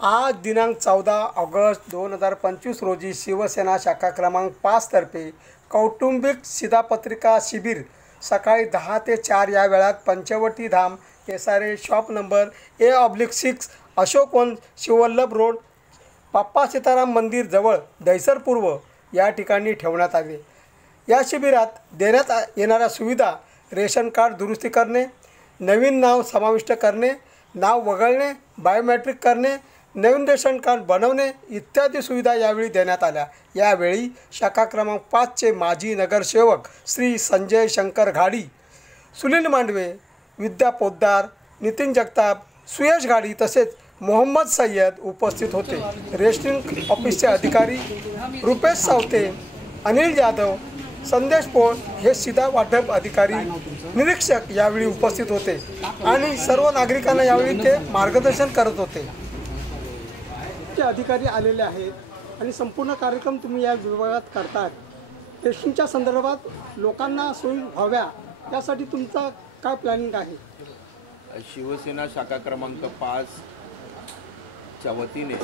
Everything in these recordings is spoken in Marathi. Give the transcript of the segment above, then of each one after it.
आज दिनांक 14 ऑगस्ट 2025 रोजी शिवसेना शाखा क्रमांक 5 तर्फे कौटुंबिक शिधापत्रिका शिबिर सकाळी 10 ते 4 या वेळात Panchavati Dham SRA shop number A/6 Ashok Van Shivvallabh road Bappa Sitaram मंदिर जवळ दहिसर पूर्व या ठिकाणी ठेवण्यात आले। या शिबिरात देण्यात येणाऱ्या सुविधा रेशन कार्ड दुरुस्ती करणे, नवीन नाव समाविष्ट करणे, नाव वगळणे, बायोमेट्रिक करणे, नवीन रेशन कार्ड बनवणे इत्यादी सुविधा यावेळी देण्यात आल्या। यावेळी शाखा क्रमांक 5 चे माजी नगरसेवक श्री संजय शंकर घाडी, सुनील मांडवे, विद्या पोद्दार, नितीन जगताप, सुयश घाडी तसेच मोहम्मद सय्यद उपस्थित होते। रेशनिंग ऑफिसचे अधिकारी रुपेश सावते, अनिल जाधव, संदेश पोळ हे शिधा वाटप अधिकारी निरीक्षक यावेळी उपस्थित होते आणि सर्व नागरिकांना यावेळी ते मार्गदर्शन करत होते। अधिकारी आलेले आहेत आणि संपूर्ण कार्यक्रम तुम्ही या विभागात करतात। टेस्टिंगच्या संदर्भात लोकांना सोयी व्हाव्या यासाठी तुमचा काय प्लॅनिंग आहे? शिवसेना शाखा क्रमांक 5 च्या वतीने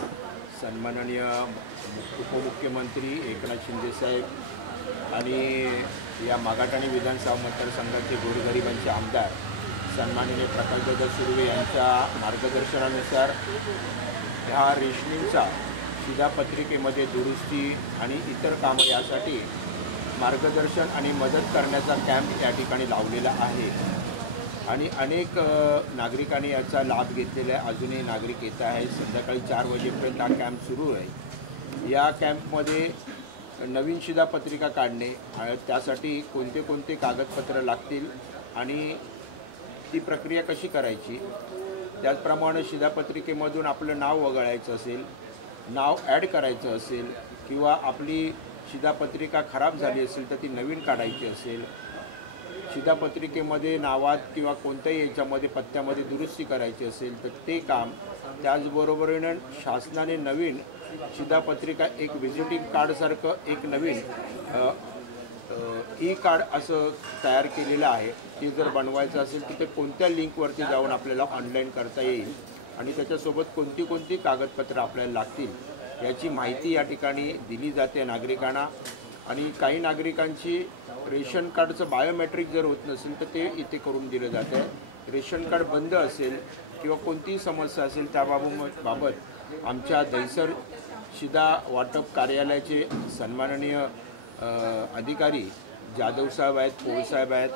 सन्माननीय उपमुख्यमंत्री एकनाथ शिंदे साहेब आणि या मागाठाणी विधानसभा मतदारसंघाचे गोरगरिबांचे आमदार सन्माननीय प्रकाशदादा सुर्वे यांच्या मार्गदर्शनानुसार ह्या रेशनिंगचा शिधापत्रिकेमध्ये दुरुस्ती आणि इतर कामं यासाठी मार्गदर्शन आणि मदत करण्याचा कॅम्प या ठिकाणी लावलेला आहे आणि अनेक नागरिकांनी याचा लाभ घेतलेला आहे। अजूनही नागरिक येत आहेत। संध्याकाळी 4 वाजेपर्यंत हा कॅम्प सुरू आहे। या कॅम्पमध्ये नवीन शिधापत्रिका काढणे, त्यासाठी कोणते कोणते कागदपत्र लागतील आणि ती प्रक्रिया कशी करायची, त्याचप्रमाणे शिधापत्रिकेमधून आपलं नाव वगळायचं असेल, नाव ॲड करायचं असेल किंवा आपली शिधापत्रिका खराब झाली असेल तर ती नवीन काढायची असेल, शिधापत्रिकेमध्ये नावात किंवा कोणत्याही याच्यामध्ये पत्त्यामध्ये दुरुस्ती करायची असेल तर ते काम, त्याचबरोबरीनं शासनाने नवीन शिधापत्रिका एक व्हिजिटिंग कार्डसारखं एक नवीन ई कार्ड असं तयार केलेलं आहे। ते जर बनवायचं असेल तर ते कोणत्या लिंकवरती जाऊन आपल्याला ऑनलाईन करता येईल आणि त्याच्यासोबत कोणती कोणती कागदपत्रं आपल्याला लागतील याची माहिती या ठिकाणी दिली जाते नागरिकांना। आणि काही नागरिकांची रेशन कार्डचं बायोमेट्रिक जर होत नसेल तर ते इथे करून दिलं जातं आहे। रेशन कार्ड बंद असेल किंवा कोणतीही समस्या असेल त्याबाबत आमच्या दहिसर शिधा वाटप कार्यालयाचे सन्माननीय अधिकारी जाधव साहेब आहेत, पोळ साहेब आहेत,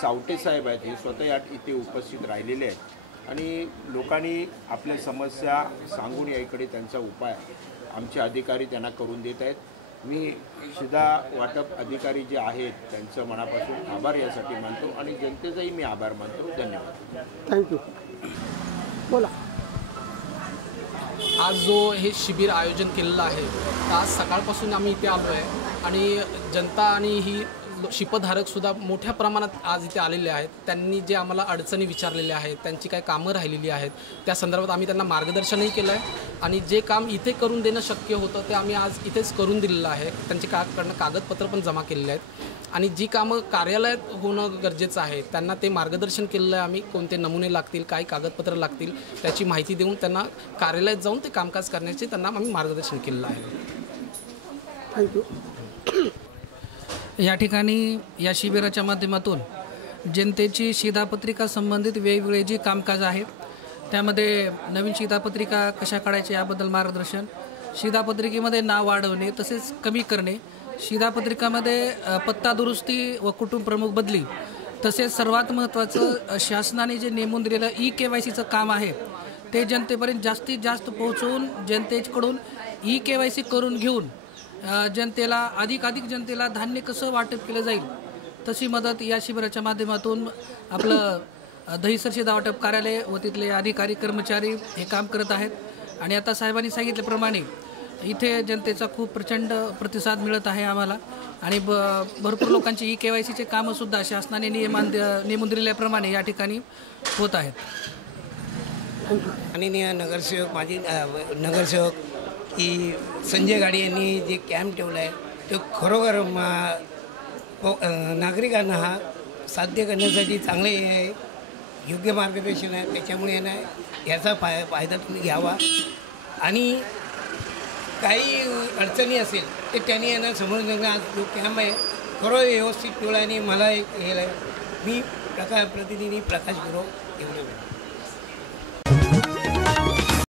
सावटे साहेब आहेत, हे स्वतः या इथे उपस्थित राहिलेले आहेत आणि लोकांनी आपल्या समस्या सांगून या इकडे त्यांचा उपाय आमचे अधिकारी त्यांना करून देत आहेत। मी शिधा वाटप अधिकारी जे आहेत त्यांचं मनापासून आभार यासाठी मानतो आणि जनतेचाही मी आभार मानतो। धन्यवाद। थँक्यू। बोला। आज जो हे शिबिर आयोजन केलेलं आहे तर आज सकाळपासून आम्ही इथे आलो आहे आणि जनता आणि ही शिपधारकसुद्धा मोठ्या प्रमाणात आज इथे आलेले आहेत। त्यांनी जे आम्हाला अडचणी विचारलेल्या आहेत, त्यांची काही कामं राहिलेली आहेत त्या संदर्भात आम्ही त्यांना मार्गदर्शनही केलं आहे आणि जे काम इथे करून देणं शक्य होतं ते आम्ही आज इथेच करून दिलेलं आहे। त्यांचे कागदपत्र पण जमा केलेले आहेत आणि जी कामं कार्यालयात होणं गरजेचं आहे त्यांना ते मार्गदर्शन केलेलं आहे आम्ही। कोणते नमुने लागतील, काय कागदपत्र लागतील त्याची माहिती देऊन त्यांना कार्यालयात जाऊन ते कामकाज करण्याचे त्यांना आम्ही मार्गदर्शन केलेलं आहे। थँक्यू। या ठिकाणी या शिबिराच्या माध्यमातून जनतेची शिधापत्रिका संबंधित वेगवेगळे जी कामकाज आहेत त्यामध्ये नवीन शिधापत्रिका कशा काढायच्या याबद्दल मार्गदर्शन, शिधापत्रिकेमध्ये नाव वाढवणे तसेच कमी करणे, शिधापत्रिकामध्ये पत्ता दुरुस्ती व कुटुंब प्रमुख बदली, तसेच सर्वात महत्त्वाचं शासनाने जे नेमून दिलेलं EKYCचं काम आहे ते जनतेपर्यंत जास्तीत जास्त पोहोचवून जनतेकडून EKYC करून घेऊन जनतेला अधिकाधिक जनतेला धान्य कसं वाटप केलं जाईल तशी मदत या शिबिराच्या माध्यमातून आपलं दहिसर शिधा वाटप कार्यालय व तिथले अधिकारी कर्मचारी हे काम करत आहेत। आणि आता साहेबांनी सांगितल्याप्रमाणे इथे जनतेचा खूप प्रचंड प्रतिसाद मिळत आहे आम्हाला आणि भरपूर लोकांची EKYCचे कामंसुद्धा शासनाने नेमून दिलेल्याप्रमाणे या ठिकाणी होत आहेत। माननीय नगरसेवक माजी नगरसेवक की संजय घाडी यांनी जे कॅम्प ठेवला आहे तो खरोखर नागरिकांना हा साध्य करण्यासाठी चांगले आहे, योग्य मार्गदर्शन आहे। त्याच्यामुळे याचा फायदा तुम्ही घ्यावा आणि काही अडचणी असेल ते त्यांनी यांना समोरून सांगणं. आज जो कॅम्प आहे खरं व्यवस्थित ठेवला आणि मला एक हे मी प्रतिनिधी प्रकाश गुरव एवढे